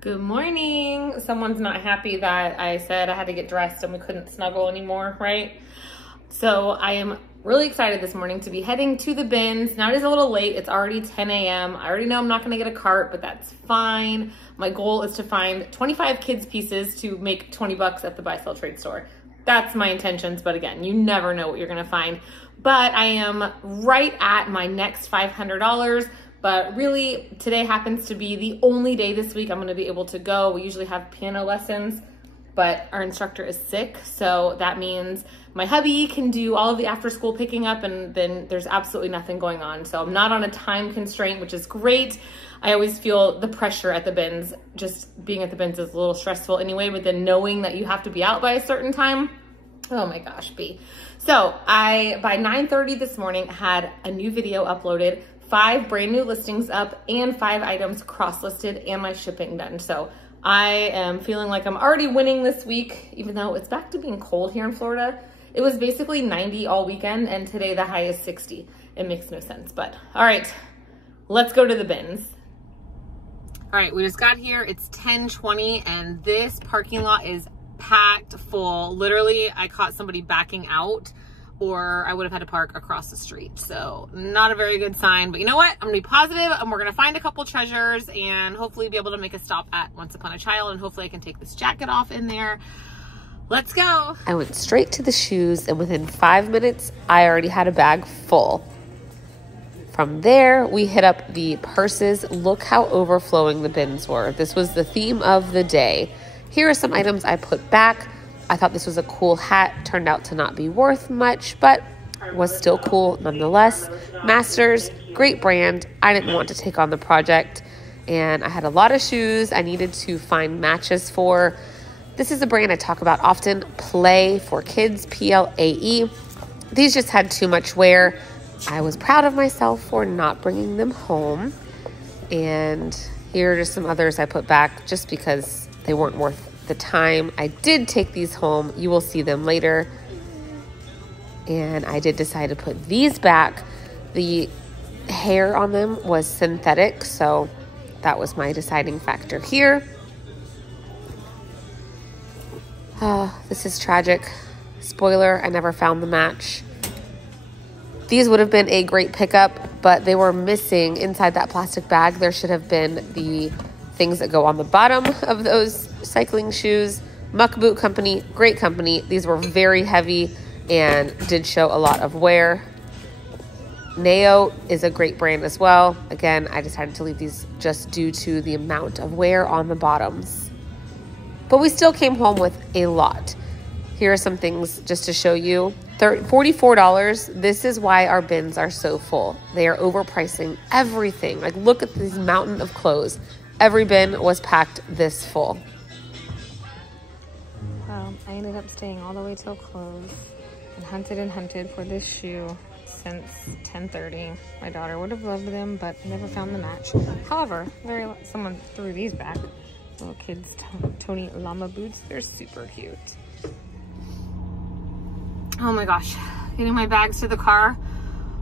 Good morning. Someone's not happy that I said I had to get dressed and we couldn't snuggle anymore, right? So I am really excited this morning to be heading to the bins. Now it is a little late. It's already 10 a.m. I already know I'm not gonna get a cart, but that's fine. My goal is to find 25 kids pieces to make 20 bucks at the buy sell trade store. That's my intentions, but again, you never know what you're gonna find. But I am right at my next $500. But really, today happens to be the only day this week I'm gonna be able to go. We usually have piano lessons, but our instructor is sick. So that means my hubby can do all of the after school picking up, and then there's absolutely nothing going on. So I'm not on a time constraint, which is great. I always feel the pressure at the bins. Just being at the bins is a little stressful anyway, but then knowing that you have to be out by a certain time, oh my gosh, B. So by 9:30 this morning, had a new video uploaded, 5 brand new listings up, and 5 items cross-listed, and my shipping done. So I am feeling like I'm already winning this week, even though it's back to being cold here in Florida. It was basically 90 all weekend, and today the high is 60. It makes no sense, but all right, let's go to the bins. All right, we just got here. It's 10:20, and this parking lot is packed full. Literally, I caught somebody backing out, or I would have had to park across the street. So not a very good sign, but you know what? I'm gonna be positive, and we're gonna find a couple treasures and hopefully be able to make a stop at Once Upon a Child, and hopefully I can take this jacket off in there. Let's go. I went straight to the shoes, and within 5 minutes, I already had a bag full. From there, we hit up the purses. Look how overflowing the bins were. This was the theme of the day. Here are some items I put back. I thought this was a cool hat. Turned out to not be worth much, but was still cool nonetheless. Masters, great brand. I didn't want to take on the project, and I had a lot of shoes I needed to find matches for. This is a brand I talk about often, Play for kids, Plae. These just had too much wear. I was proud of myself for not bringing them home. And here are just some others I put back just because they weren't worth the time. I did take these home. You will see them later. And I did decide to put these back. The hair on them was synthetic, so that was my deciding factor here. This is tragic. Spoiler, I never found the match. These would have been a great pickup, but they were missing inside that plastic bag. There should have been the things that go on the bottom of those cycling shoes. Muck Boot Company, great company. These were very heavy and did show a lot of wear. Neo is a great brand as well. Again, I decided to leave these just due to the amount of wear on the bottoms. But we still came home with a lot. Here are some things just to show you. $44. This is why our bins are so full. They are overpricing everything. Like, look at this mountain of clothes. Every bin was packed this full. Well, I ended up staying all the way till close and hunted for this shoe since 10:30. My daughter would have loved them, but never found the match. However, someone threw these back. Little kids' Tony llama boots. They're super cute. Oh my gosh, getting my bags to the car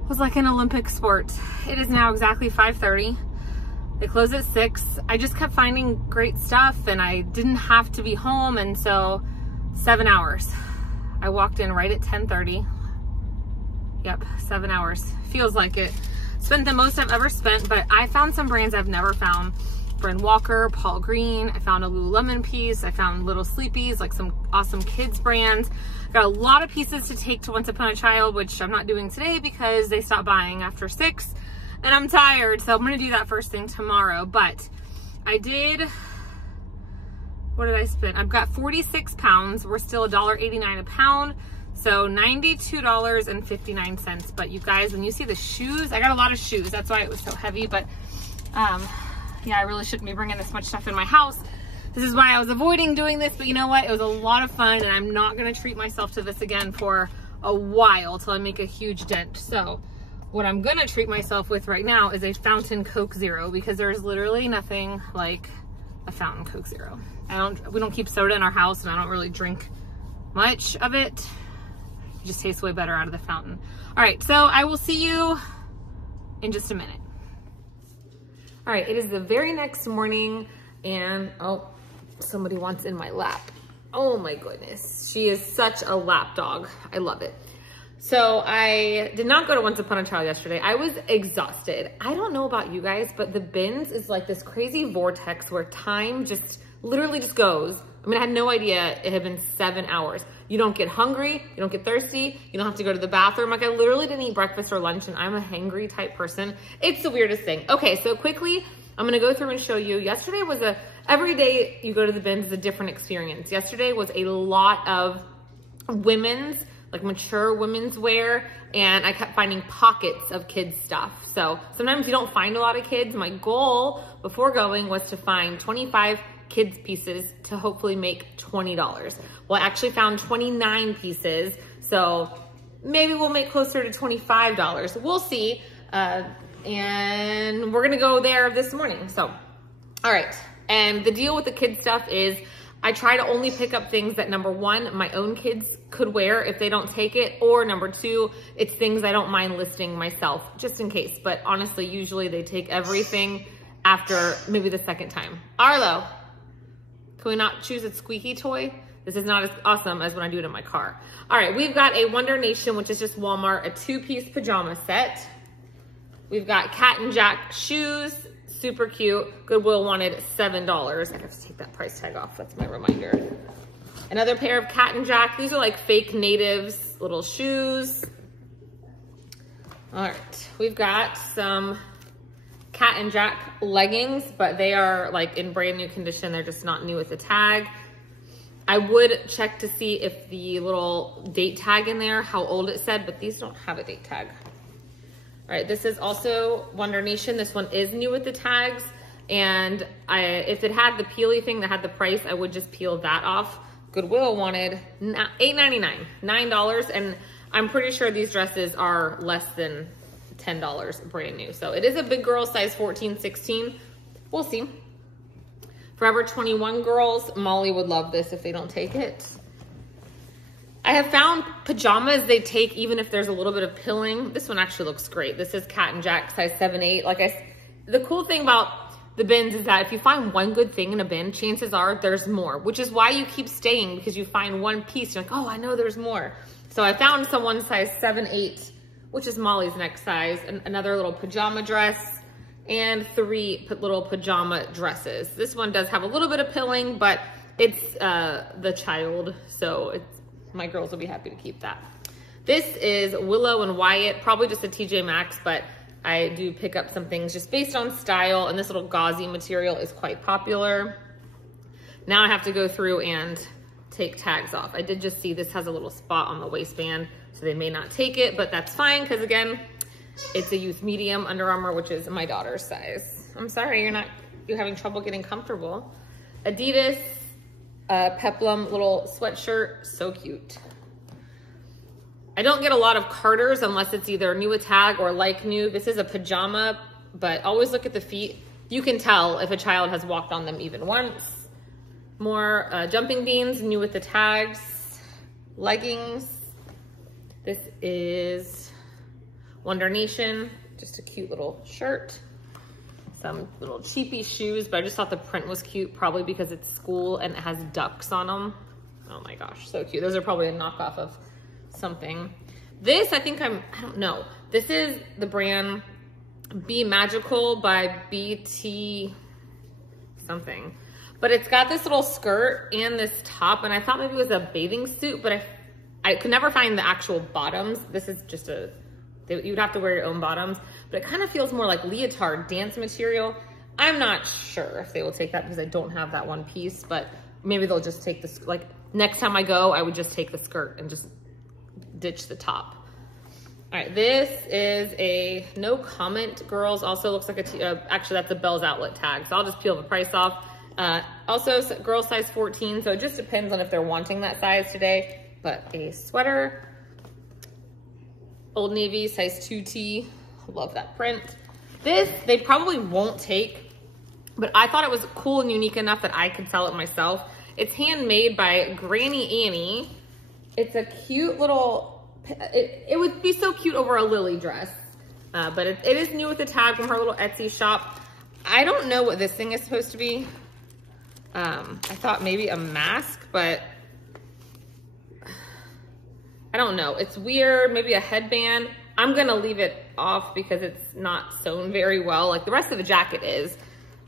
was like an Olympic sport. It is now exactly 5:30. They close at 6. I just kept finding great stuff, and I didn't have to be home, and so 7 hours. I walked in right at 10:30. Yep, 7 hours. Feels like it. Spent the most I've ever spent, but I found some brands I've never found. Bryn Walker, Paul Green. I found a Lululemon piece. I found Little Sleepies, like some awesome kids brands. Got a lot of pieces to take to Once Upon a Child, which I'm not doing today because they stopped buying after 6 and I'm tired. So I'm gonna do that first thing tomorrow. But I did, what did I spend? I've got 46 pounds. We're still $1.89 a pound. So $92.59. But you guys, when you see the shoes, I got a lot of shoes. That's why it was so heavy. But yeah, I really shouldn't be bringing this much stuff in my house. This is why I was avoiding doing this, but you know what? It was a lot of fun, and I'm not gonna treat myself to this again for a while till I make a huge dent. So what I'm gonna treat myself with right now is a fountain Coke Zero, because there's literally nothing like a fountain Coke Zero. We don't keep soda in our house, and I don't really drink much of it. It just tastes way better out of the fountain. All right, so I will see you in just a minute. All right, it is the very next morning. And, oh, somebody wants in my lap. Oh my goodness. She is such a lap dog. I love it. So I did not go to Once Upon a Child yesterday. I was exhausted. I don't know about you guys, but the bins is like this crazy vortex where time just literally just goes. I mean, I had no idea it had been 7 hours. You don't get hungry, you don't get thirsty, you don't have to go to the bathroom. Like I literally didn't eat breakfast or lunch and I'm a hangry type person. It's the weirdest thing. Okay, so quickly, I'm gonna go through and show you. Yesterday was every day you go to the bins is a different experience. Yesterday was a lot of women's, like mature women's wear, and I kept finding pockets of kids stuff. So sometimes you don't find a lot of kids. My goal before going was to find 25 kids pieces to hopefully make $20. Well, I actually found 29 pieces. So maybe we'll make closer to $25. We'll see. And we're gonna go there this morning. So, all right. And the deal with the kids stuff is I try to only pick up things that, number one, my own kids could wear if they don't take it, or number two, it's things I don't mind listing myself, just in case. But honestly, usually they take everything after maybe the second time. Arlo, can we not choose a squeaky toy? This is not as awesome as when I do it in my car. All right, we've got a Wonder Nation, which is just Walmart, a 2-piece pajama set. We've got Cat and Jack shoes, super cute. Goodwill wanted $7. I have to take that price tag off, that's my reminder. Another pair of Cat and Jack. These are like fake natives, little shoes. All right, we've got some Cat and Jack leggings, but they are like in brand new condition. They're just not new with the tag. I would check to see if the little date tag in there, how old it said, but these don't have a date tag. All right, this is also Wonder Nation. This one is new with the tags. And if it had the peely thing that had the price, I would just peel that off. Goodwill wanted $8.99, $9. And I'm pretty sure these dresses are less than $10 brand new. So it is a big girl, size 14, 16. We'll see. Forever 21 girls, Molly would love this if they don't take it. I have found pajamas they take even if there's a little bit of pilling. This one actually looks great. This is Cat and Jack, size 7, 8. The cool thing about the bins is that if you find one good thing in a bin, chances are there's more, which is why you keep staying, because you find one piece, you're like, oh, I know there's more. So I found someone size 7, 8, which is Molly's next size, and another little pajama dress, and 3 little pajama dresses. This one does have a little bit of pilling, but it's the child, so my girls will be happy to keep that. This is Willow and Wyatt, probably just a TJ Maxx, but I do pick up some things just based on style, and this little gauzy material is quite popular. Now I have to go through and take tags off. I did just see this has a little spot on the waistband, so they may not take it, but that's fine, because again, it's a youth medium Under Armour, which is my daughter's size. I'm sorry, you're having trouble getting comfortable. Adidas, Peplum little sweatshirt, so cute. I don't get a lot of Carters unless it's either new with tag or like new. This is a pajama, but always look at the feet. You can tell if a child has walked on them even once. More Jumping Beans, new with the tags. Leggings. This is Wonder Nation, just a cute little shirt. Some little cheapy shoes, but I just thought the print was cute, probably because it's school and it has ducks on them. Oh my gosh, so cute. Those are probably a knockoff of something. This, I don't know. This is the brand Be Magical by BT something. But it's got this little skirt and this top, and I thought maybe it was a bathing suit, but I could never find the actual bottoms. This is just you'd have to wear your own bottoms, but it kind of feels more like leotard dance material. I'm not sure if they will take that because I don't have that one piece, but maybe they'll just take this, like next time I go, I would just take the skirt and just ditch the top. All right, this is a no comment girls. Also looks like actually that's a Bell's Outlet tag. So I'll just peel the price off. Also girl size 14. So it just depends on if they're wanting that size today, but a sweater, Old Navy size 2T. Love that print. This, they probably won't take, but I thought it was cool and unique enough that I could sell it myself. It's handmade by Granny Annie. It's a cute little, it would be so cute over a Lily dress, but it is new with the tag from her little Etsy shop. I don't know what this thing is supposed to be. I thought maybe a mask, but I don't know. It's weird. Maybe a headband. I'm gonna leave it off because it's not sewn very well. Like the rest of the jacket is,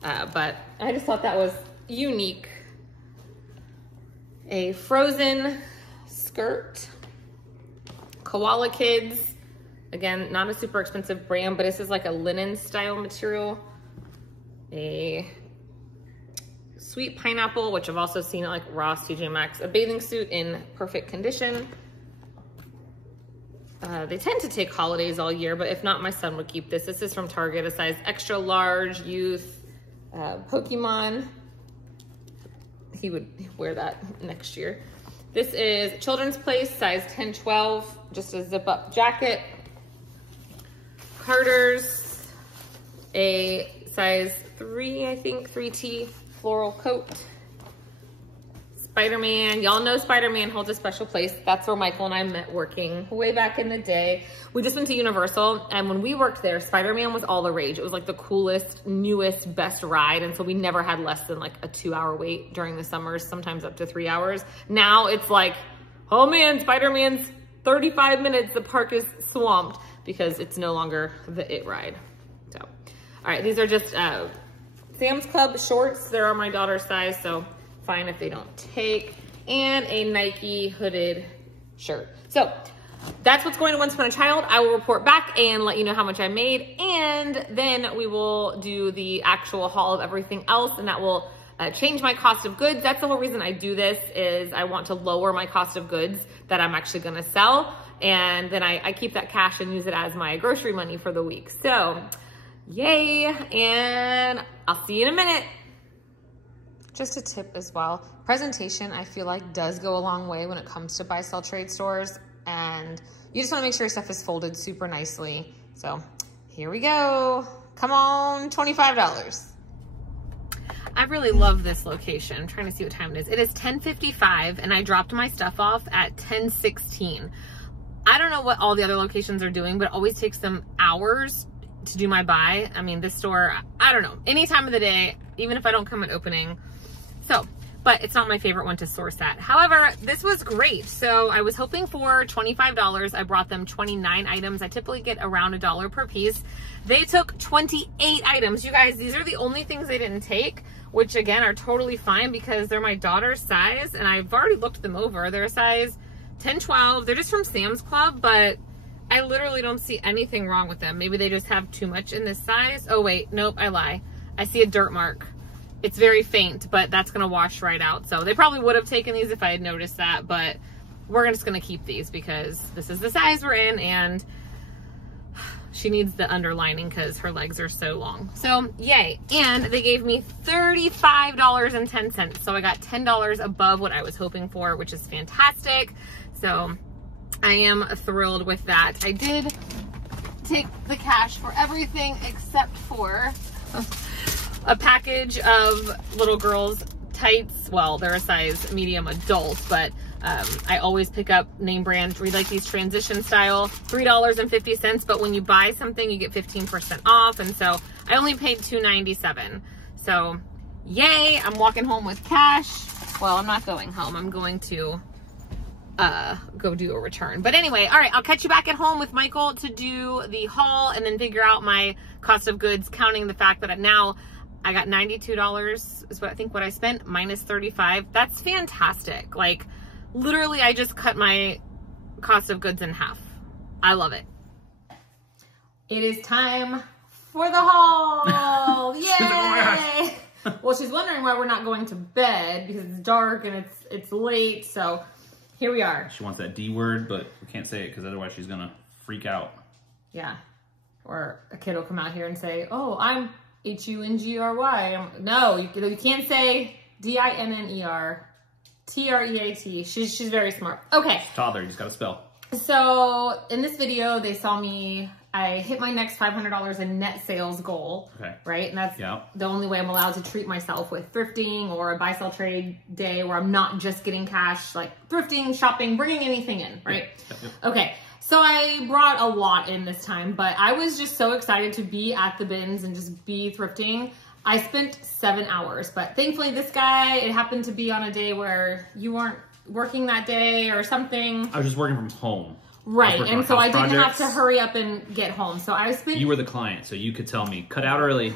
but I just thought that was unique. A Frozen skirt. Koala Kids. Again, not a super expensive brand, but this is like a linen style material. A Sweet Pineapple, which I've also seen at like Ross, TJ Maxx. A bathing suit in perfect condition. They tend to take holidays all year, but if not, my son would keep this. This is from Target, a size extra large youth Pokemon. He would wear that next year. This is Children's Place, size 10-12, just a zip up jacket. Carter's, a size 3, I think, 3T floral coat. Spider-Man, y'all know Spider-Man holds a special place. That's where Michael and I met working way back in the day. We just went to Universal, and when we worked there, Spider-Man was all the rage. It was like the coolest, newest, best ride, and so we never had less than like a 2-hour wait during the summers, sometimes up to 3 hours. Now it's like, oh man, Spider-Man's 35 minutes, the park is swamped because it's no longer the it ride. So, all right, these are just Sam's Club shorts. They're my daughter's size, so fine if they don't take, and a Nike hooded shirt. So that's what's going to Once Upon a Child. I will report back and let you know how much I made, and then we will do the actual haul of everything else, and that will change my cost of goods. That's the whole reason I do this, is I want to lower my cost of goods that I'm actually gonna sell, and then I keep that cash and use it as my grocery money for the week. So yay, and I'll see you in a minute. Just a tip as well, presentation I feel like does go a long way when it comes to buy sell trade stores, and you just want to make sure your stuff is folded super nicely. So here we go, come on, $25. I really love this location. I'm trying to see what time it is. It is 10:55 and I dropped my stuff off at 10:16. I don't know what all the other locations are doing, but it always takes them hours to do my buy. I mean, this store, I don't know, any time of the day, even if I don't come at opening. So, but it's not my favorite one to source at. However, this was great. So I was hoping for $25. I brought them 29 items. I typically get around $1 per piece. They took 28 items. You guys, these are the only things they didn't take, which again are totally fine because they're my daughter's size and I've already looked them over. They're a size 10-12. They're just from Sam's Club, but I literally don't see anything wrong with them. Maybe they just have too much in this size. Oh wait, nope, I lie. I see a dirt mark. It's very faint, but that's gonna wash right out. So they probably would have taken these if I had noticed that, but we're just gonna keep these because this is the size we're in and she needs the underlining because her legs are so long. So yay. And they gave me $35.10. So I got $10 above what I was hoping for, which is fantastic. So I am thrilled with that. I did take the cash for everything except for a package of little girls' tights. Well, they're a size medium adult, but I always pick up name brand. We like these transition style, $3.50, but when you buy something, you get 15% off. And so I only paid $2.97. So yay, I'm walking home with cash. Well, I'm not going home. I'm going to go do a return. But anyway, all right, I'll catch you back at home with Michael to do the haul and then figure out my cost of goods, counting the fact that now I got $92 is what I think what I spent, minus $35. That's fantastic. Like literally I just cut my cost of goods in half. I love it. It is time for the haul. Yay! Well, she's wondering why we're not going to bed because it's dark and it's late. So here we are. She wants that D word, but we can't say it because otherwise she's gonna freak out. Yeah. Or a kid will come out here and say, oh, I'm H-U-N-G-R-Y. No, you can't say D-I-N-N-E-R. T-R-E-A-T. She's very smart. Okay. She's toddler, you just gotta spell. So in this video, they saw me, I hit my next $500 in net sales goal. Okay. Right? And that's the only way I'm allowed to treat myself with thrifting or a buy sell trade day where I'm not just getting cash, like thrifting, shopping, bringing anything in, right? Okay. So I brought a lot in this time, but I was just so excited to be at the bins and just be thrifting. I spent 7 hours, but thankfully this guy, it happened to be on a day where you weren't working that day or something. I was just working from home. Right, and so I didn't have to hurry up and get home. So I spent... You were the client, so you could tell me, cut out early.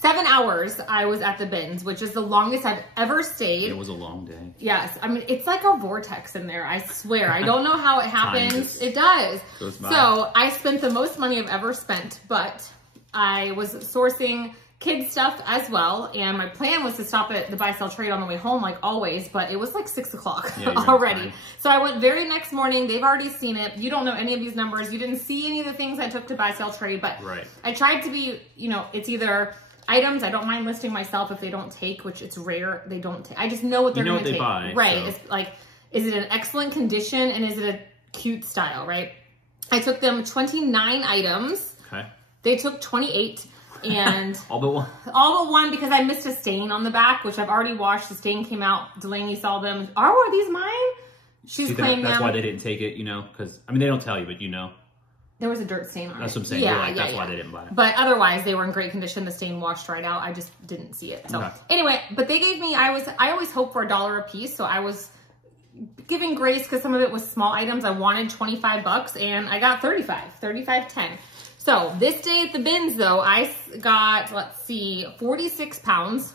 7 hours I was at the bins, which is the longest I've ever stayed. It was a long day. Yes, I mean, it's like a vortex in there, I swear. I don't know how it happens. It does. So I spent the most money I've ever spent, but I was sourcing kids stuff as well, and my plan was to stop at the buy sell trade on the way home like always, but it was like 6 o'clock already. So I went very next morning. They've already seen it. You don't know any of these numbers. You didn't see any of the things I took to buy sell trade, but I tried to be, you know, it's either items I don't mind listing myself if they don't take, which it's rare they don't take. I just know what they're going to take. Buy, right. So. It's like, is it an excellent condition and is it a cute style, right? I took them 29 items. Okay. They took 28. And all but one. All but one because I missed a stain on the back, which I've already washed. The stain came out. Delaney saw them. Oh, are these mine? She's claiming them. That's why they didn't take it, you know, because, I mean, they don't tell you, but you know. There was a dirt stain on it. That's what I'm saying. Yeah, that's why they didn't buy it. But otherwise, they were in great condition. The stain washed right out. I just didn't see it. So anyway, but they gave me, I always hope for $1 a piece. So I was giving grace because some of it was small items. I wanted 25 bucks and I got 35.10. So this day at the bins though, I got, let's see, 46 pounds.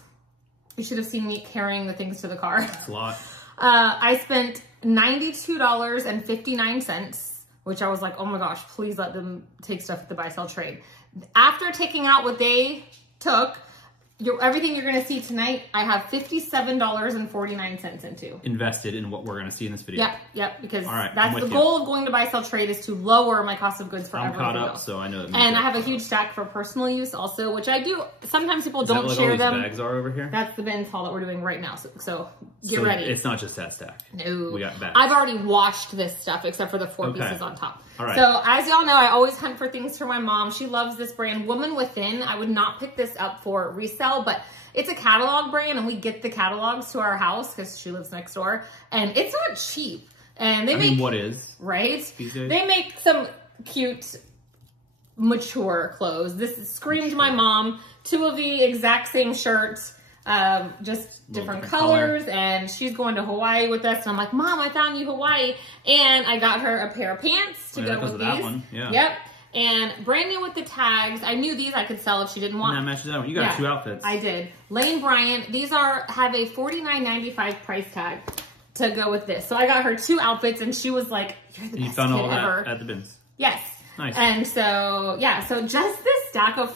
You should have seen me carrying the things to the car. That's a lot. I spent $92.59, which I was like, oh my gosh, please let them take stuff at the buy sell trade. After taking out what they took, everything you're going to see tonight, I have $57.49 into. Invested in what we're going to see in this video. Yep, because that's the goal of going to buy sell trade is to lower my cost of goods for every video. I'm caught up, so I know. And I have a huge stack for personal use also, which I do. Sometimes people don't share them. All these bags are over here? That's the bins haul that we're doing right now. So get ready. It's not just that stack. No. We got bags. I've already washed this stuff except for the 4 pieces on top. All right. So as y'all know, I always hunt for things for my mom. She loves this brand, Woman Within. I would not pick this up for resale, but it's a catalog brand and we get the catalogs to our house because she lives next door and it's not cheap. And they make, what is? Right? They make some cute, mature clothes. This screamed my mom. 2 of the exact same shirts, just different colors. And she's going to Hawaii with us. And I'm like, Mom, I found you Hawaii. And I got her a pair of pants to go with these. That one. Yeah. Yep. And brand new with the tags. I knew these I could sell if she didn't want. And that matches that one. You got 2 outfits. I did. Lane Bryant. These have a $49.95 price tag to go with this. So I got her 2 outfits and she was like, you're the best kid ever. You found all that at the bins. Yes. Nice. And so, yeah. So just this stack of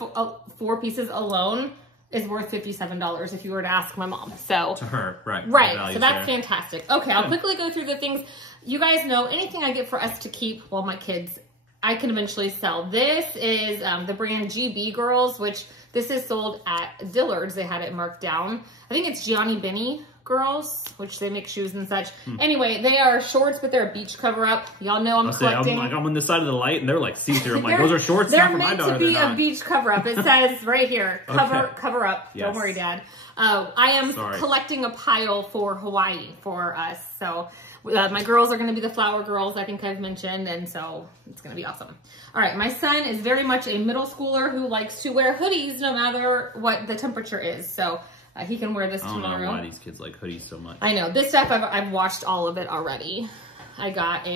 4 pieces alone is worth $57 if you were to ask my mom. So to her, right. Right. So that's fantastic. Okay. I'll quickly go through the things. You guys know anything I get for us to keep, well, my kids, I can eventually sell. This is the brand GB Girls, which this is sold at Dillard's. They had it marked down. I think it's Gianni Bini Girls, which they make shoes and such. Anyway, they are shorts, but they're a beach cover-up. Y'all know I'm collecting. I'm on the side of the light, and they're like see-through. I'm like, those are shorts. They're meant to be a beach cover-up. It says right here, cover up. Yes. Don't worry, Dad. I am collecting a pile for Hawaii for us. So my girls are going to be the flower girls, I think I've mentioned, and so it's going to be awesome. All right, my son is very much a middle schooler who likes to wear hoodies no matter what the temperature is. So he can wear this tomorrow. I don't know why these kids like hoodies so much. I know. This stuff, I've washed all of it already. I got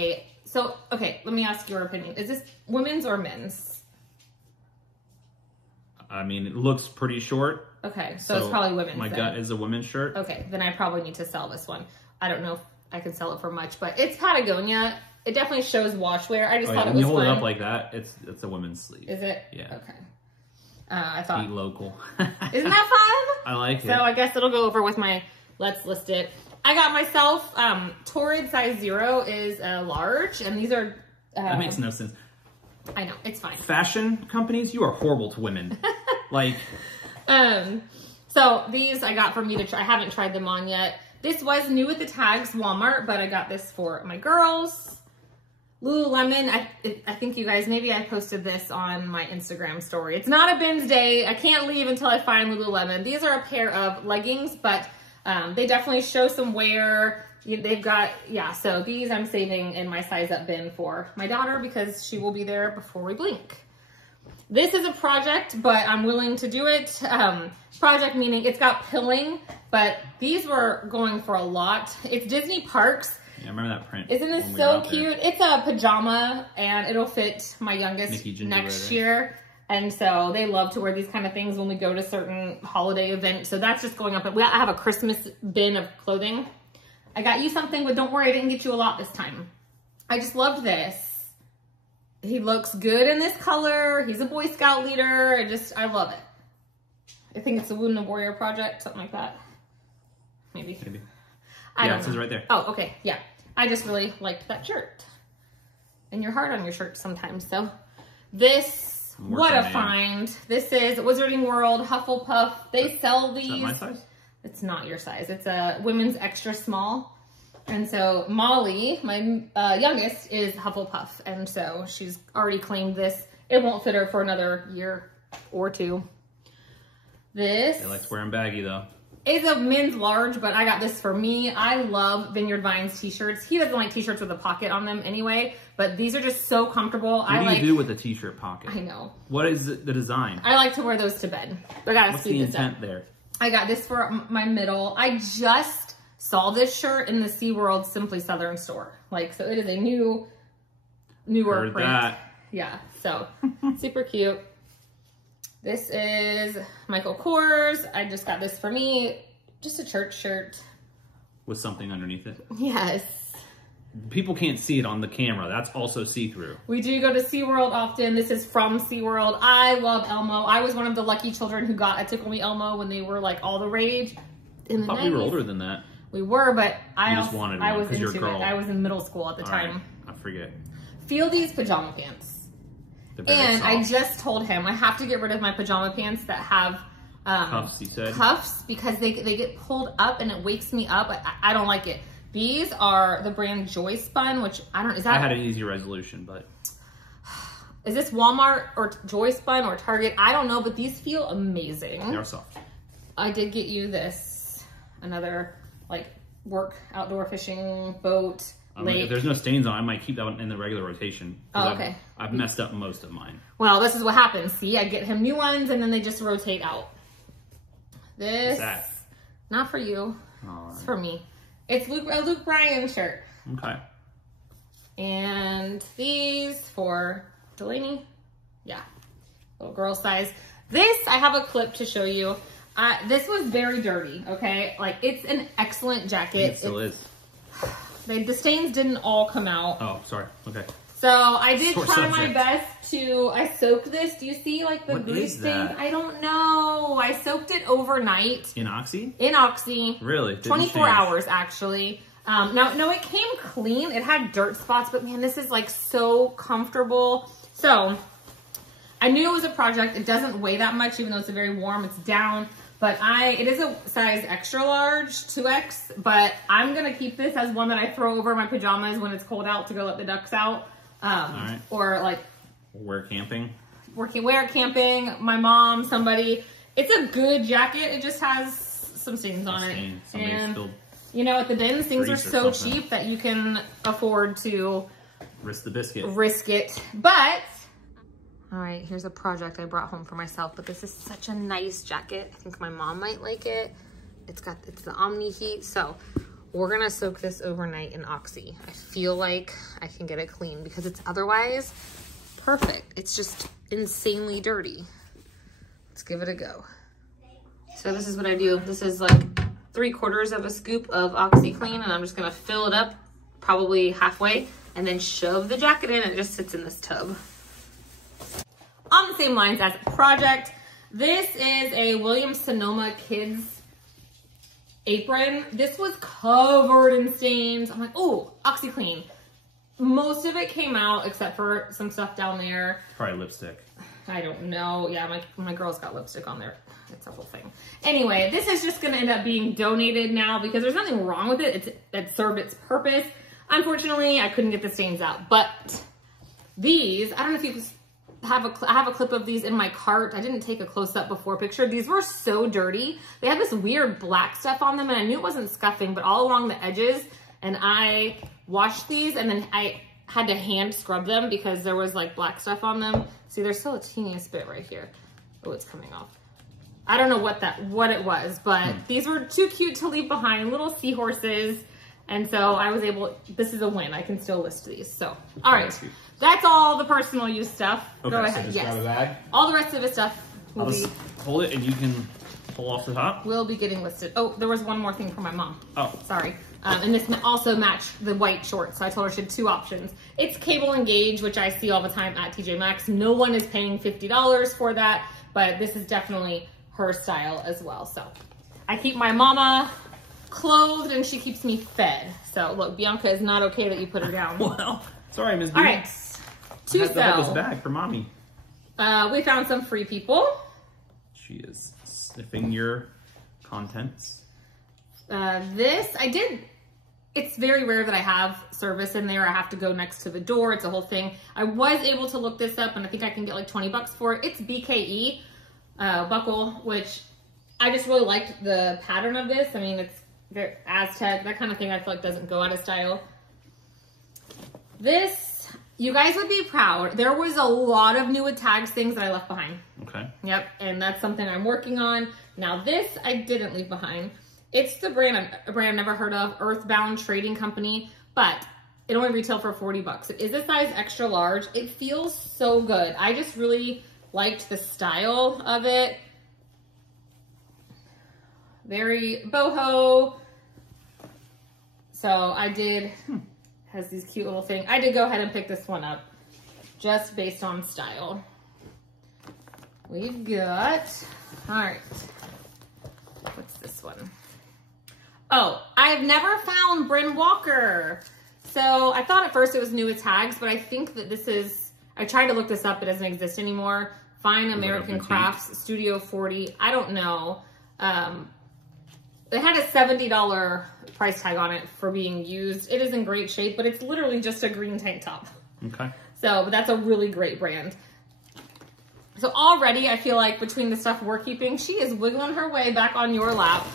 so, okay, let me ask your opinion. Is this women's or men's? I mean, it looks pretty short. Okay, so it's probably women's. My gut is a women's shirt. Okay, then I probably need to sell this one. I don't know if I could sell it for much, but it's Patagonia. It definitely shows wash wear. I just thought it was fun. When you hold it up like that, it's a women's sleeve. Is it? Yeah. Okay. I thought. Be local. Isn't that fun? I like it. So I guess it'll go over with my, let's list it. I got myself, Torrid size 0 is a large, and these are... that makes no sense. I know, it's fine. Fashion companies, you are horrible to women. Like... So these I got from you to try. I haven't tried them on yet. This was new with the tags, Walmart, but I got this for my girls. Lululemon, I think you guys, maybe I posted this on my Instagram story. It's not a bins day. I can't leave until I find Lululemon. These are a pair of leggings, but they definitely show some wear. They've got, so these I'm saving in my size up bin for my daughter because she will be there before we blink. This is a project, but I'm willing to do it. Project meaning it's got pilling, but these were going for a lot. It's Disney Parks. Yeah, I remember that print. Isn't this so cute? It's a pajama, and it'll fit my youngest next year. And so they love to wear these kind of things when we go to certain holiday events. So that's just going up. I have a Christmas bin of clothing. I got you something, but don't worry, I didn't get you a lot this time. I just loved this. He looks good in this color. He's a Boy Scout leader. I love it. I think it's the Wounded Warrior Project, something like that. Maybe. Yeah, it says right there. Oh, okay, yeah. I just really liked that shirt. And you're hard on your shirt sometimes, so. This, what a find. This is Wizarding World, Hufflepuff. They sell these. Is that my size? It's not your size. It's a women's extra small. And so Molly, my youngest, is Hufflepuff. And so she's already claimed this. It won't fit her for another year or two. This. They like to wear them baggy though. It's a men's large, but I got this for me. I love Vineyard Vines t-shirts. He doesn't like t-shirts with a pocket on them anyway, but these are just so comfortable. What do you do with a t-shirt pocket? I know. What is the design? I like to wear those to bed. I gotta What's speed the this intent up. there? I got this for my middle. I just saw this shirt in the SeaWorld Simply Southern store. Like, so it is a newer Heard print. that. Yeah, so super cute. This is Michael Kors. I just got this for me. Just a church shirt. With something underneath it. Yes. People can't see it on the camera. That's also see-through. We do go to SeaWorld often. This is from SeaWorld. I love Elmo. I was one of the lucky children who got a Tickle Me Elmo when they were like all the rage. I thought we were older than that. We were, but I just wanted one, was 'cause you're a into it. girl. I was in middle school at the time. Right. I forget. Feel these pajama pants. And I just told him I have to get rid of my pajama pants that have cuffs, he said. Cuffs, because they get pulled up and it wakes me up. I don't like it. These are the brand Joy Spun, which I don't, is that? I had an easy resolution, but. Is this Walmart or Joy Spun or Target? I don't know, but these feel amazing. They're soft. I did get you this, another like work outdoor fishing boat. If there's no stains on it, I might keep that one in the regular rotation. Oh, okay. I've messed up most of mine. Well, this is what happens. See, I get him new ones and then they just rotate out. This, not for you. It's for me. It's a Luke Bryan shirt. Okay. And these for Delaney. Yeah, little girl size. This, I have a clip to show you. This was very dirty, okay? Like, it's an excellent jacket. It still is. The stains didn't all come out. Oh, sorry. Okay. So I did try my best I soak this. Do you see like the grease stains? I don't know. I soaked it overnight. In Oxy? In Oxy. Really? 24 hours actually. No, it came clean. It had dirt spots, but man, this is like so comfortable. So I knew it was a project. It doesn't weigh that much, even though it's very warm. It's down. But it is a size extra large, 2X, but I'm going to keep this as one that I throw over my pajamas when it's cold out to go let the ducks out. All right. Or like... Wear camping. Wear camping, my mom, somebody. It's a good jacket. It just has some stains on it. And, you know, at the bins, things are so cheap that you can afford to... Risk the biscuit. Risk it. But... All right, here's a project I brought home for myself, but this is such a nice jacket. I think my mom might like it. It's the Omni Heat, so we're gonna soak this overnight in Oxy. I feel like I can get it clean because it's otherwise perfect. It's just insanely dirty. Let's give it a go. So this is what I do. This is like 3/4 of a scoop of OxiClean, and I'm just gonna fill it up probably halfway and then shove the jacket in. It just sits in this tub. On the same lines as project, this is a Williams-Sonoma Kids apron. This was covered in stains. I'm like, oh, OxiClean. Most of it came out except for some stuff down there. Probably lipstick. I don't know. Yeah, my girl's got lipstick on there. It's a whole thing. Anyway, this is just going to end up being donated now because there's nothing wrong with it. It served its purpose. Unfortunately, I couldn't get the stains out. But these, I don't know if you I have a clip of these in my cart. I didn't take a close-up before picture. These were so dirty. They had this weird black stuff on them, and I knew it wasn't scuffing, but all along the edges. And I washed these, and then I had to hand scrub them because there was like black stuff on them. See, there's still a teeniest bit right here. Oh, it's coming off. I don't know what it was, but these were too cute to leave behind, little seahorses. And so I was able, this is a win. I can still list these. So, all right. That's all the personal use stuff. Okay, Go so ahead. just Yes. grab a bag. All the rest of the stuff will I'll just hold it and you can pull off the top. will be getting listed. Oh, there was one more thing for my mom. Oh. Sorry. And this also matched the white shorts. So I told her she had 2 options. It's cable and gauge, which I see all the time at TJ Maxx. No one is paying $50 for that, but this is definitely her style as well. So I keep my mama clothed and she keeps me fed. So look, Bianca is not okay that you put her down. Well, sorry, Ms. B. All right. To I have this sell. bag for mommy. We found some free people. She is sniffing your contents. It's very rare that I have service in there. I have to go next to the door. It's a whole thing. I was able to look this up and I think I can get like 20 bucks for it. It's BKE buckle, which I just really liked the pattern of this. I mean, it's very Aztec, that kind of thing I feel like doesn't go out of style. This, you guys would be proud. There was a lot of new with tags things that I left behind. Okay. Yep, and that's something I'm working on. Now this I didn't leave behind. It's the brand, a brand I've never heard of, Earthbound Trading Company, but it only retailed for 40 bucks. It is a size extra large. It feels so good. I just really liked the style of it. Very boho. So I did, has these cute little things. I did go ahead and pick this one up just based on style. We've got, all right, what's this one? Oh, I've never found Bryn Walker. So I thought at first it was new with tags, but I think that this is, I tried to look this up, it doesn't exist anymore. Fine American Crafts Studio 40, I don't know. It had a $70 price tag on it for being used. It is in great shape, but it's literally just a green tank top. Okay. So, but that's a really great brand. So already I feel like between the stuff we're keeping, she is wiggling her way back on your lap.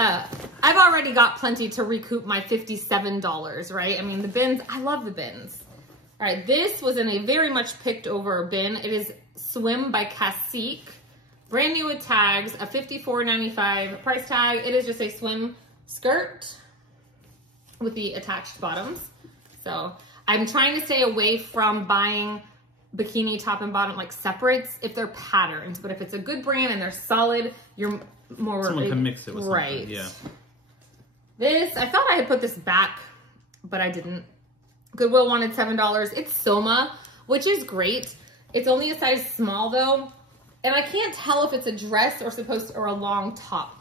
I've already got plenty to recoup my $57, right? I mean, the bins, I love the bins. All right, this was in a very much picked over bin. It is Swim by Cacique. Brand new with tags, a $54.95 price tag. It is just a swim skirt with the attached bottoms. So I'm trying to stay away from buying bikini top and bottom like separates if they're patterns, but if it's a good brand and they're solid, you're more someone can mix it with something. Right. Yeah. This, I thought I had put this back, but I didn't. Goodwill wanted $7. It's Soma, which is great. It's only a size small though, and I can't tell if it's a dress or a long top.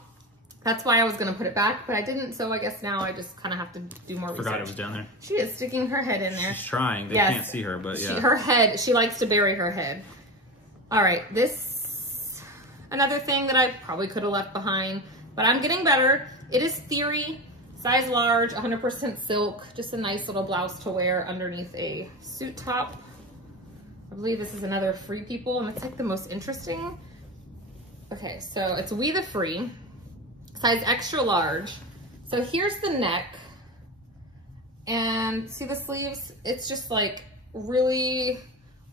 That's why I was gonna put it back, but I didn't, so I guess now I just kind of have to do more research. Forgot it was down there. She is sticking her head in there. She's trying. They Yes. can't see her, but yeah. Her head, she likes to bury her head. All right, this, another thing that I probably could have left behind, but I'm getting better. It is Theory, size large, 100% silk, just a nice little blouse to wear underneath a suit top. I believe this is another Free People, and it's like the most interesting. Okay, so it's We the Free, size extra large. So here's the neck, and see the sleeves? It's just like really,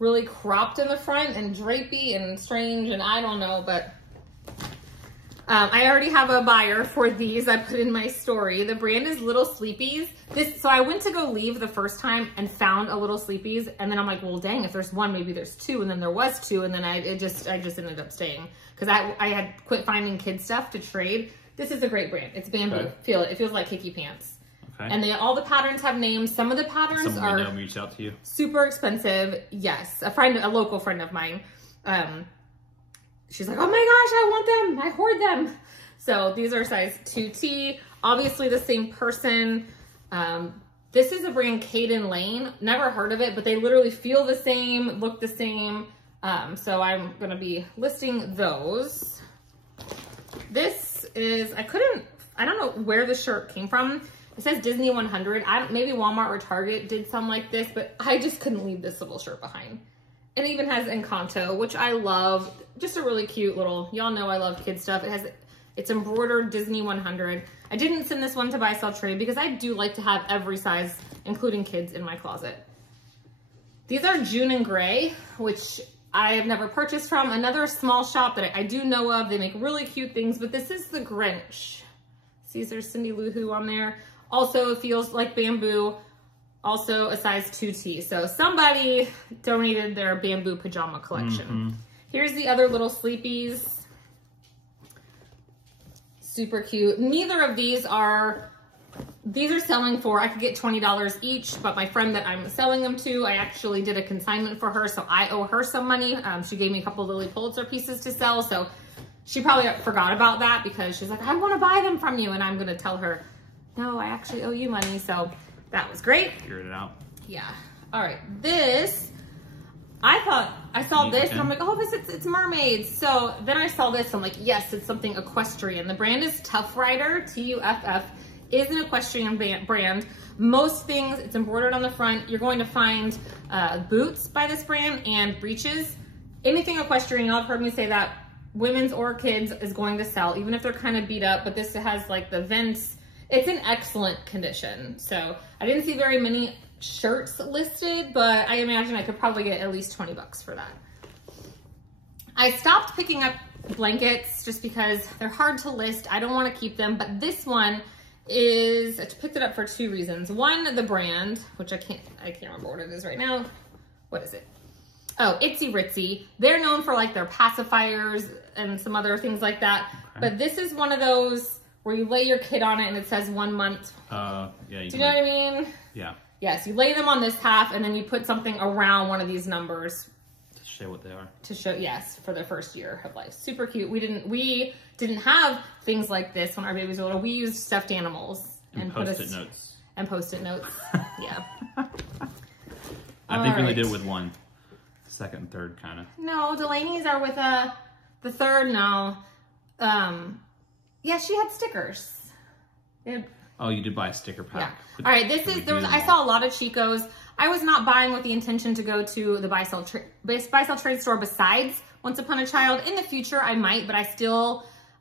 really cropped in the front and drapey and strange, and I don't know, but I already have a buyer for these. I put in my story. The brand is Little Sleepies. So I went to go leave the first time and found a Little Sleepies, and then I'm like, well, dang, if there's one, maybe there's two, and then there was two, and then I just ended up staying because I had quit finding kid stuff to trade. This is a great brand. It's bamboo. Okay. Feel it. It feels like Kiki Pants. Okay. And all the patterns have names. Some of the patterns Someone are we know reached out to you. super expensive. Yes, a local friend of mine. She's like, oh my gosh, I want them. I hoard them. So these are size 2T. Obviously the same person. This is a brand Caden Lane. Never heard of it, but they literally feel the same, look the same. So I'm gonna be listing those. This is, I don't know where the shirt came from. It says Disney 100. Maybe Walmart or Target did some like this, but I just couldn't leave this little shirt behind. It even has Encanto, which I love. Just a really cute little, y'all know I love kid stuff. It's embroidered Disney 100. I didn't send this one to buy, sell, trade because I do like to have every size including kids in my closet. These are June and Gray, which I have never purchased from. Another small shop that I do know of. They make really cute things, but this is the Grinch. See, there's Cindy Lou Who on there. Also feels like bamboo, also a size 2T. So somebody donated their bamboo pajama collection. Here's the other little sleepies. Super cute. Neither of these are selling for, I could get $20 each, but my friend that I'm selling them to, I actually did a consignment for her, so I owe her some money. She gave me a couple Lily Pulitzer pieces to sell, so she probably forgot about that because she's like, I want to buy them from you, and I'm going to tell her, no, I actually owe you money, so that was great. Figured it out. Yeah. All right, this, I saw this, and I'm like, oh, it's mermaids. So then I saw this, I'm like, yes, it's something equestrian. The brand is Tough Rider, Tuff. Is an equestrian brand. Most things, it's embroidered on the front. You're going to find boots by this brand and breeches. Anything equestrian, y'all have heard me say that, women's or kids, is going to sell, even if they're kind of beat up, but this has like the vents. It's in excellent condition. So I didn't see very many shirts listed, but I imagine I could probably get at least 20 bucks for that. I stopped picking up blankets just because they're hard to list. I don't want to keep them, but this one is, I picked it up for 2 reasons. One, the brand, which I can't remember what it is right now. What is it? Oh, Itsy Ritzy. They're known for like their pacifiers and some other things like that. Okay. But this is one of those where you lay your kid on it and it says 1 month. Yeah. Do you know what I mean? Yeah. Yes, you lay them on this half and then you put something around one of these numbers. To show what they are. To show, yes, for their first year of life. Super cute. We didn't have things like this when our babies were little. We used stuffed animals and post-it notes. And post-it notes. Yeah. I think we only did it with one. Second and third, kind of. No, Delaney's are with the third. No. Yeah, she had stickers. Oh, you did buy a sticker pack. Yeah. All right, I saw a lot of Chico's. I was not buying with the intention to go to the buy-sell trade store besides Once Upon a Child. In the future, I might, but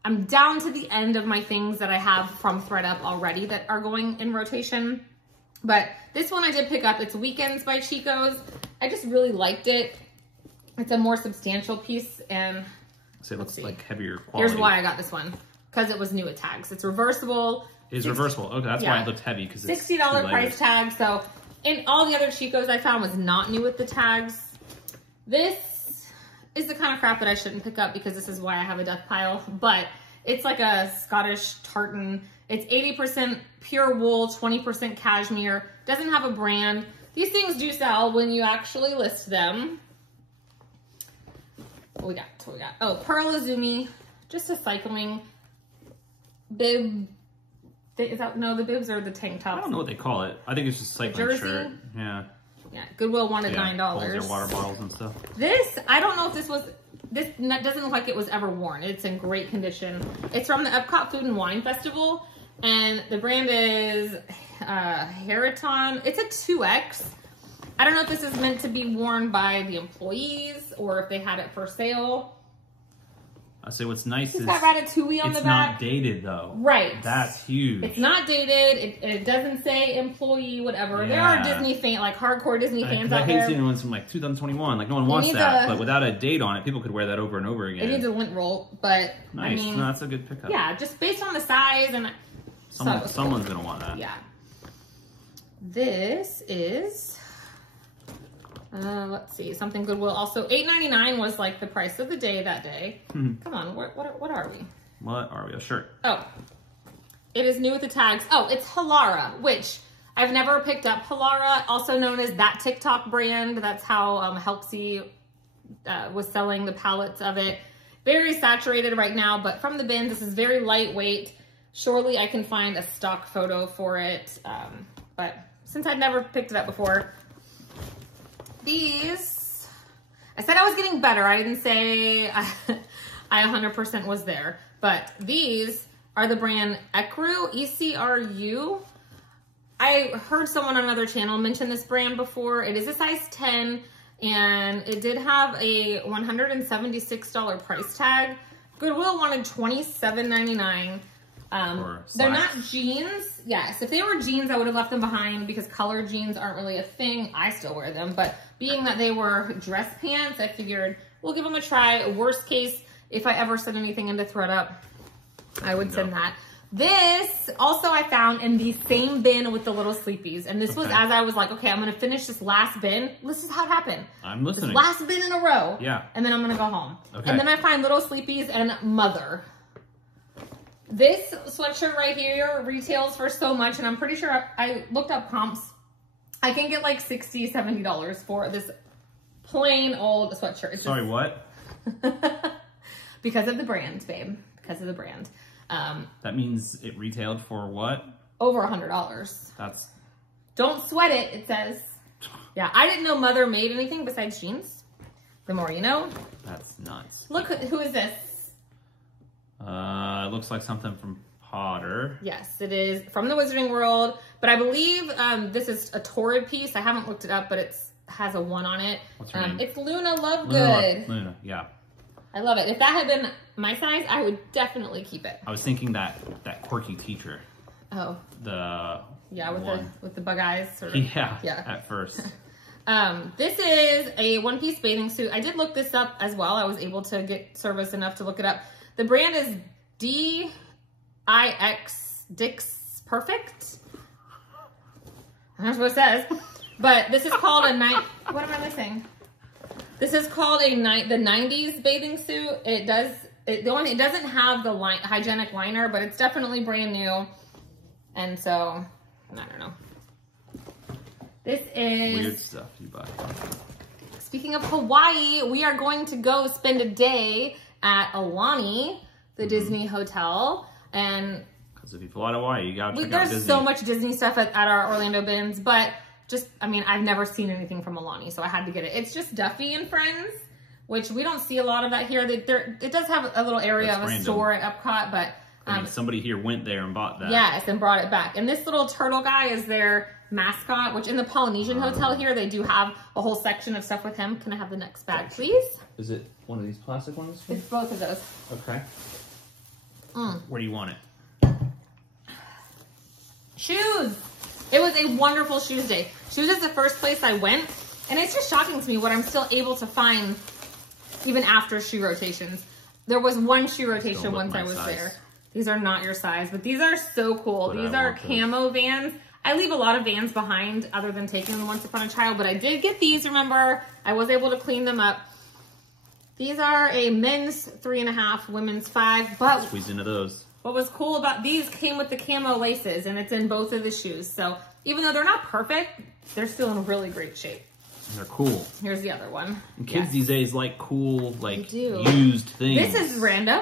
I'm down to the end of my things that I have from ThredUp already that are going in rotation. But this one I did pick up. It's Weekends by Chico's. I just really liked it. It's a more substantial piece, and so it looks like heavier quality. Here's why I got this one. Because it was new with tags. It's reversible. It is reversible. Okay, that's why it looked heavy. Because it's $60 price tag. So, and all the other Chico's I found was not new with the tags. This is the kind of crap that I shouldn't pick up because this is why I have a death pile. But it's like a Scottish tartan. It's 80% pure wool, 20% cashmere. Doesn't have a brand. These things do sell when you actually list them. What we got? Oh, Pearl Izumi. Just a cycling bib. No, the bibs are the tank tops. I don't know what they call it. I think it's just cycling shirt. Yeah. Yeah. Goodwill wanted $9. Holds their water bottles and stuff. This, I don't know if this doesn't look like it was ever worn. It's in great condition. It's from the Epcot Food and Wine Festival, and the brand is Heraton. It's a 2X. I don't know if this is meant to be worn by the employees or if they had it for sale. So what's nice is got Ratatouille on the back. It's not dated though. Right. That's huge. It's not dated. It doesn't say employee, whatever. Yeah. There are Disney fans, like hardcore Disney fans out there. I hate seeing ones from like 2021. Like no one wants that, but without a date on it, people could wear that over and over again. It needs a lint roll, but nice. I mean, no, that's a good pickup. Yeah, just based on the size and someone's gonna want that. Yeah. This is. Let's see, something Goodwill. Also, $8.99 was like the price of the day that day. Come on, what are we? What are we? A shirt. Oh, it is new with the tags. Oh, it's Halara, which I've never picked up. Halara, also known as That TikTok brand. That's how Helpsy was selling the pallets of it. Very saturated right now, but from the bins, this is very lightweight. Surely I can find a stock photo for it, but since I'd never picked it up before, these, I said I was getting better. I didn't say I 100% was there. But these are the brand Ecru, E-C-R-U. I heard someone on another channel mention this brand before. It is a size 10, and it did have a $176 price tag. Goodwill wanted $27.99. They're not jeans. Yes, if they were jeans, I would have left them behind because colored jeans aren't really a thing. I still wear them, but being that they were dress pants, I figured we'll give them a try. Worst case, if I ever send anything into ThredUp, I would send that. This also I found in the same bin with the little sleepies. And this was as I was like, okay, I'm going to finish this last bin. This is how it happened. I'm listening. This last bin in a row. Yeah. And then I'm going to go home. Okay. And then I find little sleepies and Mother. This sweatshirt right here retails for so much. And I'm pretty sure I looked up comps. I can get like $60, $70 for this plain old sweatshirt. It's Sorry, what? because of the brand, babe. Because of the brand. That means it retailed for what? Over $100. That's... Don't sweat it, it says. Yeah, I didn't know Mother made anything besides jeans. The more you know. That's nuts. Look, who is this? It looks like something from Potter. Yes, it is from the Wizarding World. But I believe This is a Torrid piece. I haven't looked it up, but it has a 1 on it. What's her name? It's Luna Lovegood. Luna, yeah. I love it. If that had been my size, I would definitely keep it. I was thinking that quirky teacher. Oh. Yeah, with the bug eyes. Sort of. Yeah, at first. This is a one-piece bathing suit. I did look this up as well. I was able to get service enough to look it up. The brand is Dix Perfect. I don't know what it says. But this is called a night... What am I missing? This is called the 90s bathing suit. It doesn't have the hygienic liner, but it's definitely brand new. And so, I don't know. This is... Weird stuff you buy. Speaking of Hawaii, we are going to go spend a day at Aulani, the Disney hotel. And... Because if you fly to Hawaii, you gotta check out Disney. There's so much Disney stuff at our Orlando bins, but... I've never seen anything from Aulani, so I had to get it. It's just Duffy and Friends, which we don't see a lot of that here. It does have a little area of a store at Epcot, but... somebody here went there and bought that. Yes, and brought it back. And this little turtle guy is their mascot, which in the Polynesian hotel here, they do have a whole section of stuff with him. Can I have the next bag, please? Is it one of these plastic ones? It's both of those. Okay. Where do you want it? Shoes! It was a wonderful shoes day. Shoes is the first place I went, and it's just shocking to me what I'm still able to find even after shoe rotations. There was one shoe rotation once I was there. These are not your size, but these are so cool. These are camo Vans. I leave a lot of Vans behind other than taking them once upon a child, but I did get these, remember. I was able to clean them up. These are a men's 3.5, women's 5, but... Squeeze into those. What was cool about these came with the camo laces, and it's in both of the shoes. So even though they're not perfect, they're still in really great shape. And they're cool. Here's the other one. And kids these days like cool, used things. This is random.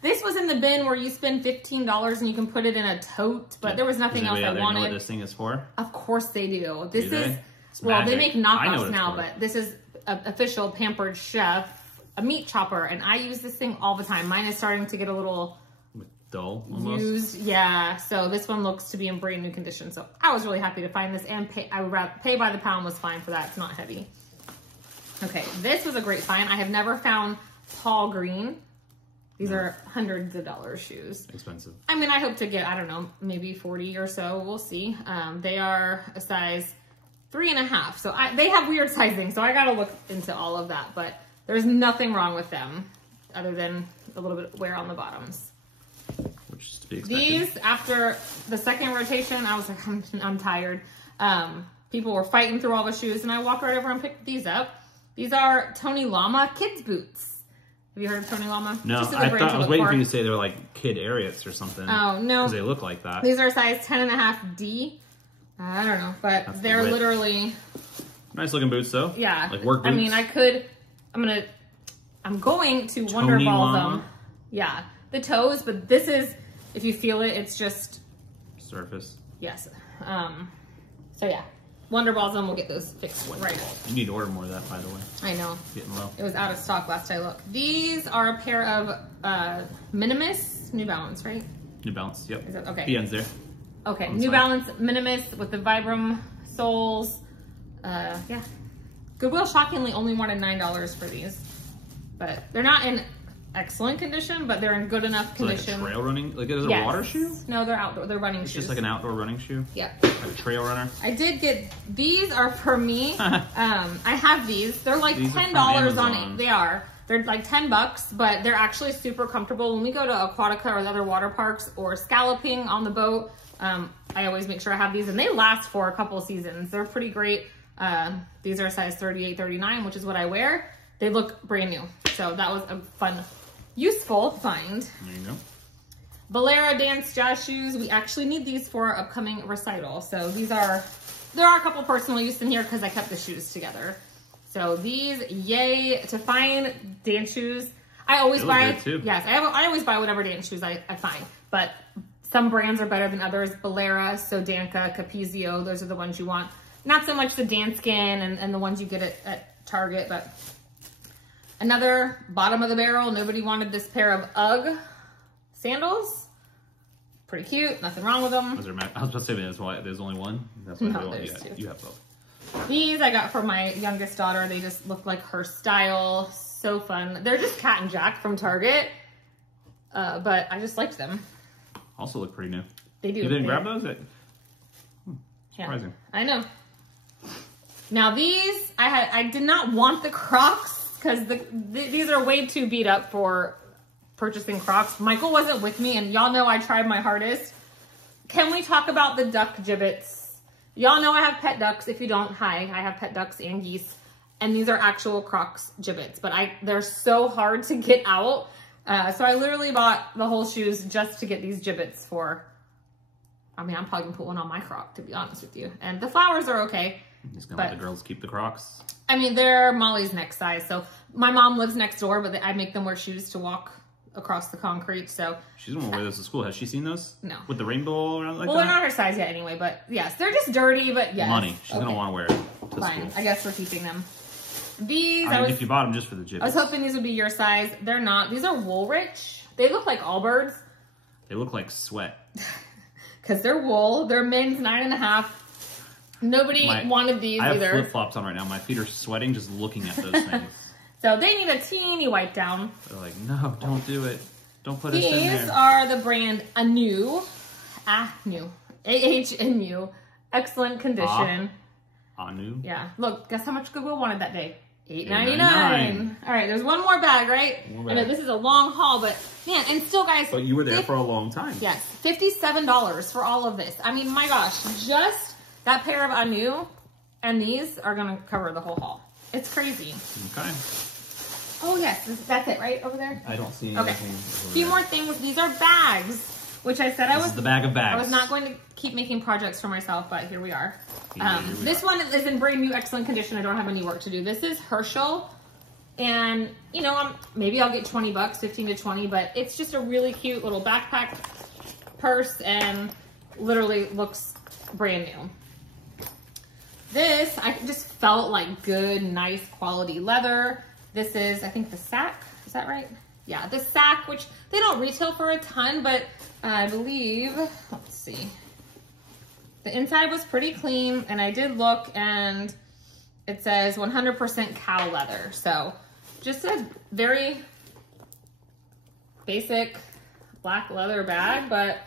This was in the bin where you spend $15 and you can put it in a tote, but there was nothing else I wanted. Know what this thing is for? Of course they do. This is, well, they make knockoffs now, but this is an official Pampered Chef, a meat chopper, and I use this thing all the time. Mine is starting to get a little... dull almost. Used, yeah. So this one looks to be in brand new condition. So I was really happy to find this, and I would rather pay by the pound was fine for that. It's not heavy. Okay, this was a great find. I have never found Paul Green. These are hundreds of dollars shoes. Expensive. I mean, I hope to get, I don't know, maybe 40 or so. We'll see. They are a size 3.5. So they have weird sizing. So I got to look into all of that. But there's nothing wrong with them other than a little bit of wear on the bottoms. Which is to be expected. These, after the second rotation, I was like, I'm tired. People were fighting through all the shoes, and I walked right over and picked these up. These are Tony Lama kids boots. Have you heard of Tony Lama? No, I was waiting for you to say they were like Kid Ariats or something. Oh, no. Because they look like that. These are size 10.5D. I don't know, but they're literally... Nice looking boots, though. Yeah. Like work boots. I mean, I'm going to Wonder Ball them. Yeah. The toes, but this is, if you feel it, it's just... Surface. Yes. So yeah. Wonder Balls them, we'll get those fixed right. You need to order more of that, by the way. I know. Getting low. It was out of stock last I looked. These are a pair of Minimus, New Balance, right? New Balance, yep. Is that, okay. PN's there. Okay, New Balance Minimus with the Vibram soles. Yeah. Goodwill shockingly only wanted $9 for these. But they're not in excellent condition, but they're in good enough condition. So like a trail running, like is it a water shoe? No, they're outdoor. They're running shoes. It's just like an outdoor running shoe. Yeah. Like a trail runner. I did get these are for me. I have these. They're like these $10 on it. They are. They're like $10, but they're actually super comfortable. When we go to Aquatica or other water parks or scalloping on the boat, I always make sure I have these, and they last for a couple seasons. They're pretty great. These are size 38, 39, which is what I wear. They look brand new. So that was a fun, useful find. There you go. Valera Dance Jazz shoes. We actually need these for our upcoming recital. So these are, there are a couple personal use in here because I kept the shoes together. So these, yay, to find dance shoes. I always buy, yes, I always buy whatever dance shoes I find, but some brands are better than others. Valera, Sodanka, Capezio, those are the ones you want. Not so much the Danskin and the ones you get at Target, but another bottom of the barrel. Nobody wanted this pair of UGG sandals. Pretty cute, nothing wrong with them. I was about to say there's only one. That's why no, there's two. You have both. These I got for my youngest daughter. They just look like her style. So fun. They're just Cat and Jack from Target, but I just liked them. Also look pretty new. They do. You didn't grab those? Yeah, Surprising. I know. Now these, I did not want the Crocs because these are way too beat up for purchasing Crocs. Michael wasn't with me, and y'all know I tried my hardest. Can we talk about the duck gibbets? Y'all know I have pet ducks. If you don't, hi, I have pet ducks and geese. And these are actual Crocs gibbets, but they're so hard to get out. So I literally bought the whole shoes just to get these gibbets for, I mean, I'm probably gonna put one on my Croc, to be honest with you. And the flowers are okay. He's gonna let the girls keep the Crocs. I mean, they're Molly's next size. So my mom lives next door, but I make them wear shoes to walk across the concrete. So she's gonna wear those to school. Has she seen those? No. With the rainbow around like that? Well, they're not her size yet anyway, but yes, they're just dirty, but yes. Money. She's gonna want to wear it to Fine. school. I guess we're keeping them. These, I mean, if you bought them just for the gibbets. I was hoping these would be your size. They're not. These are Woolrich. They look like Allbirds. They look like sweat. Because they're wool. They're men's 9.5. Nobody wanted these either. I have flip-flops on right now. My feet are sweating just looking at those things. So they need a teeny wipe down. They're like, no, don't do it. Don't put us in there. These are the brand Anu. Anu. A-H-N-U. Excellent condition. Anu? Yeah. Look, guess how much Goodwill wanted that day? $8.99. All right, there's one more bag, right? I know this is a long haul, but man, and still, guys. But you were there for a long time. Yes, $57 for all of this. I mean, my gosh, just that pair of Anu and these are gonna cover the whole haul. It's crazy. Okay. Oh yes, that's it, right over there. I don't see anything. Okay. A few more things. These are bags, which I said this is the bag of bags. I was not going to keep making projects for myself, but here we are. This one is in brand new, excellent condition. I don't have any work to do. This is Herschel, and you know, maybe I'll get $20, 15 to 20, but it's just a really cute little backpack purse, and literally looks brand new. This, I just felt like good, nice quality leather. This is, I think, the Sac. Is that right? Yeah, the Sac, which they don't retail for a ton, but I believe, let's see. The inside was pretty clean, and I did look, and it says 100% cow leather. So just a very basic black leather bag, but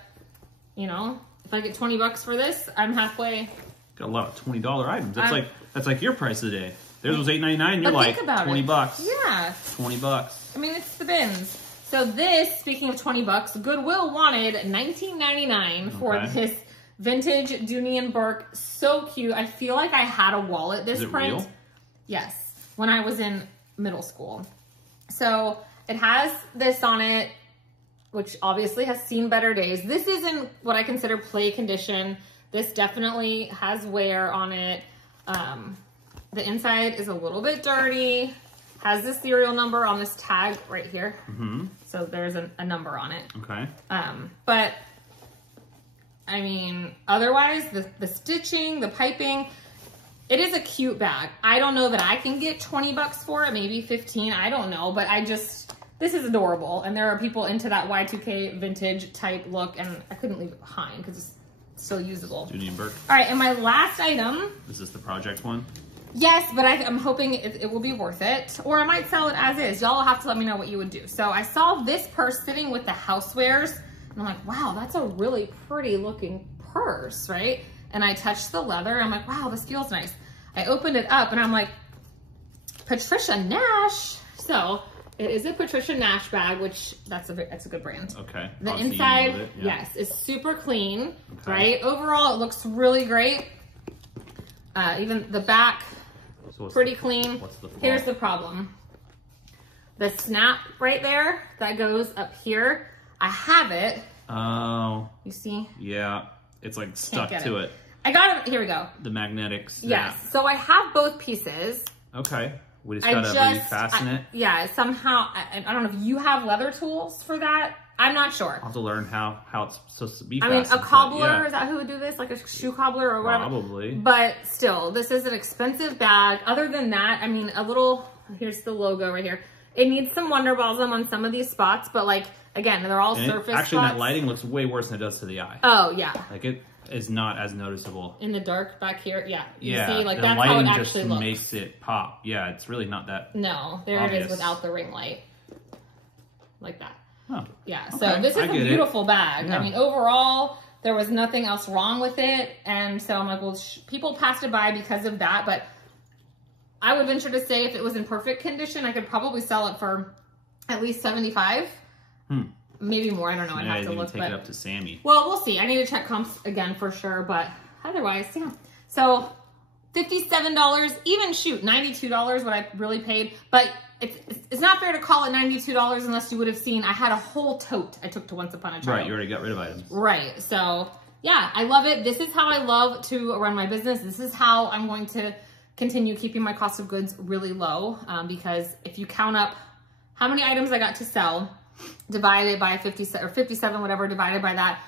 you know, if I get $20 for this, I'm halfway. Got a lot of $20 items. That's like your price of the day. Theirs was $8.99. You're like $20. Yeah, $20. I mean, it's the bins. So this, speaking of $20, Goodwill wanted $19.99 for this vintage Dooney and Burke. So cute. I feel like I had a wallet this print. Real? Yes, when I was in middle school. So it has this on it, which obviously has seen better days. This is in what I consider play condition. This definitely has wear on it. The inside is a little bit dirty. Has the serial number on this tag right here. Mm-hmm. So there's a number on it. Okay. But I mean, otherwise the stitching, the piping, it is a cute bag. I don't know that I can get $20 for it, maybe 15, I don't know, but this is adorable. And there are people into that Y2K vintage type look, and I couldn't leave it behind because it's still usable. Dooney and Burke. All right, and my last item. Is this the project one? Yes, but I'm hoping it will be worth it. Or I might sell it as is. Y'all will have to let me know what you would do. So I saw this purse sitting with the housewares. And I'm like, wow, that's a really pretty looking purse, right? And I touched the leather. I'm like, wow, this feels nice. I opened it up and I'm like, Patricia Nash. So it is a Patricia Nash bag, which that's a good brand. Okay. The inside, yes, is super clean, right? Overall, it looks really great. Even the back, pretty clean. What's the flaw? Here's the problem. The snap right there that goes up here, I have it. Oh. You see? Yeah. It's like stuck to it. I got it. Here we go. The magnetics. Yes. So I have both pieces. Okay. We just gotta refasten it. Yeah. Somehow, I don't know if you have leather tools for that. I'm not sure. I'll have to learn how it's supposed to be fastened. I mean, a cobbler, is that who would do this? Like a shoe cobbler or whatever? Probably. But still, this is an expensive bag. Other than that, I mean, here's the logo right here. It needs some Wonder Balsam on some of these spots, but like, again, they're all surface actually, spots. that lighting looks way worse than it does to the eye. Oh, yeah. Like, it is not as noticeable. In the dark back here, yeah. You yeah, see, like, that's how it actually looks. Makes it pop. Yeah, it's really not that No, there obvious. It is without the ring light. Like that. Oh, yeah, so this is a beautiful bag. Yeah. I mean, overall, there was nothing else wrong with it. And so I'm like, well, people passed it by because of that. But I would venture to say if it was in perfect condition, I could probably sell it for at least $75. Maybe more. I don't know. I'd have to look. Take it up to Sammy. Well, we'll see. I need to check comps again for sure. But otherwise, yeah. So $57, even shoot, $92 what I really paid. But it's not fair to call it $92 unless you would have seen I had a whole tote I took to Once Upon a Child. Right, you already got rid of items. Right. So yeah, I love it. This is how I love to run my business. This is how I'm going to continue keeping my cost of goods really low. Because if you count up how many items I got to sell, divided by 57 or 57, whatever, divided by that,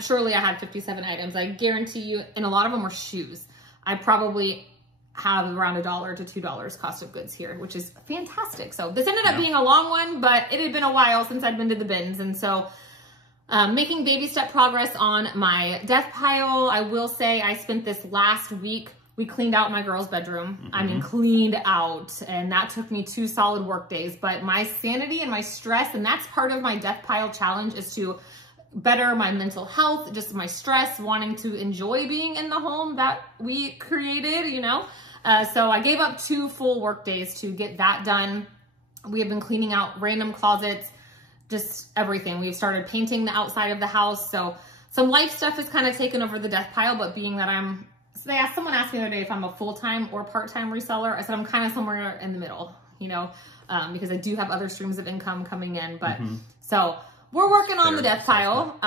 surely I had 57 items. I guarantee you, and a lot of them were shoes. I probably have around $1 to $2 cost of goods here, which is fantastic. So this ended up being a long one, but it had been a while since I'd been to the bins. And so making baby step progress on my death pile. I will say I spent this last week, we cleaned out my girl's bedroom. I mean, cleaned out, and that took me 2 solid work days. But my sanity and my stress, and that's part of my death pile challenge, is to better my mental health, just my stress, wanting to enjoy being in the home that we created, you know? So I gave up 2 full work days to get that done. We have been cleaning out random closets, just everything. We've started painting the outside of the house. So some life stuff has kind of taken over the death pile, but being that someone asked me the other day if I'm a full-time or part-time reseller. I said I'm kind of somewhere in the middle, you know, because I do have other streams of income coming in. But so we're working on the death pile.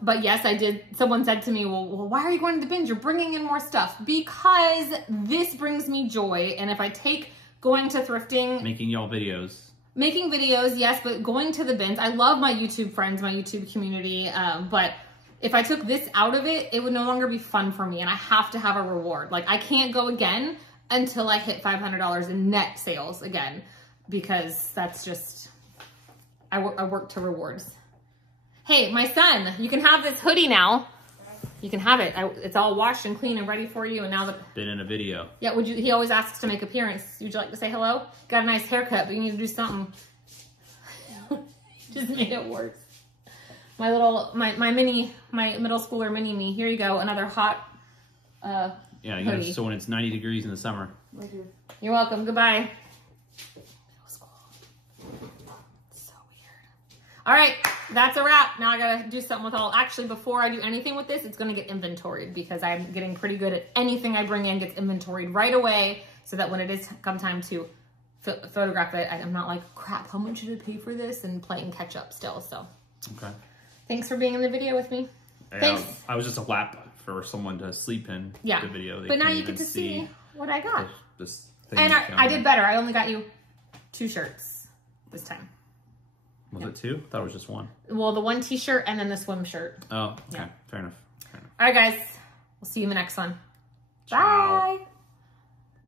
But yes, I did. Someone said to me, well, why are you going to the bins? You're bringing in more stuff. Because this brings me joy. And if I take going to thrifting. Making y'all videos. Making videos, yes, but going to the bins. I love my YouTube friends, my YouTube community. But if I took this out of it, it would no longer be fun for me. And I have to have a reward. Like, I can't go again until I hit $500 in net sales again. Because that's just, I work to rewards. Hey, my son, you can have this hoodie now. You can have it. It's all washed and clean and ready for you. And now that been in a video. Yeah, he always asks to make appearance. Would you like to say hello? Got a nice haircut, but you need to do something. Just made it worse. My middle schooler mini me. Here you go, another hot yeah, you gotta, so when it's 90 degrees in the summer. You're welcome. Goodbye. So weird. All right, that's a wrap. Now I gotta do something with all. Actually, before I do anything with this, it's gonna get inventoried because I'm getting pretty good at anything I bring in gets inventoried right away, so that when it is come time to photograph it, I'm not like, crap, how much should I pay for this? And playing catch up still. So. Okay. Thanks for being in the video with me. Yeah, thanks. I was just a lap for someone to sleep in the video. But now you get to see what I got. This thing and I did better. I only got you 2 shirts this time. Was it 2? I thought it was just 1. Well, the 1 t-shirt and then the swim shirt. Oh, okay. Yeah. Fair enough. All right, guys. We'll see you in the next one. Ciao. Bye.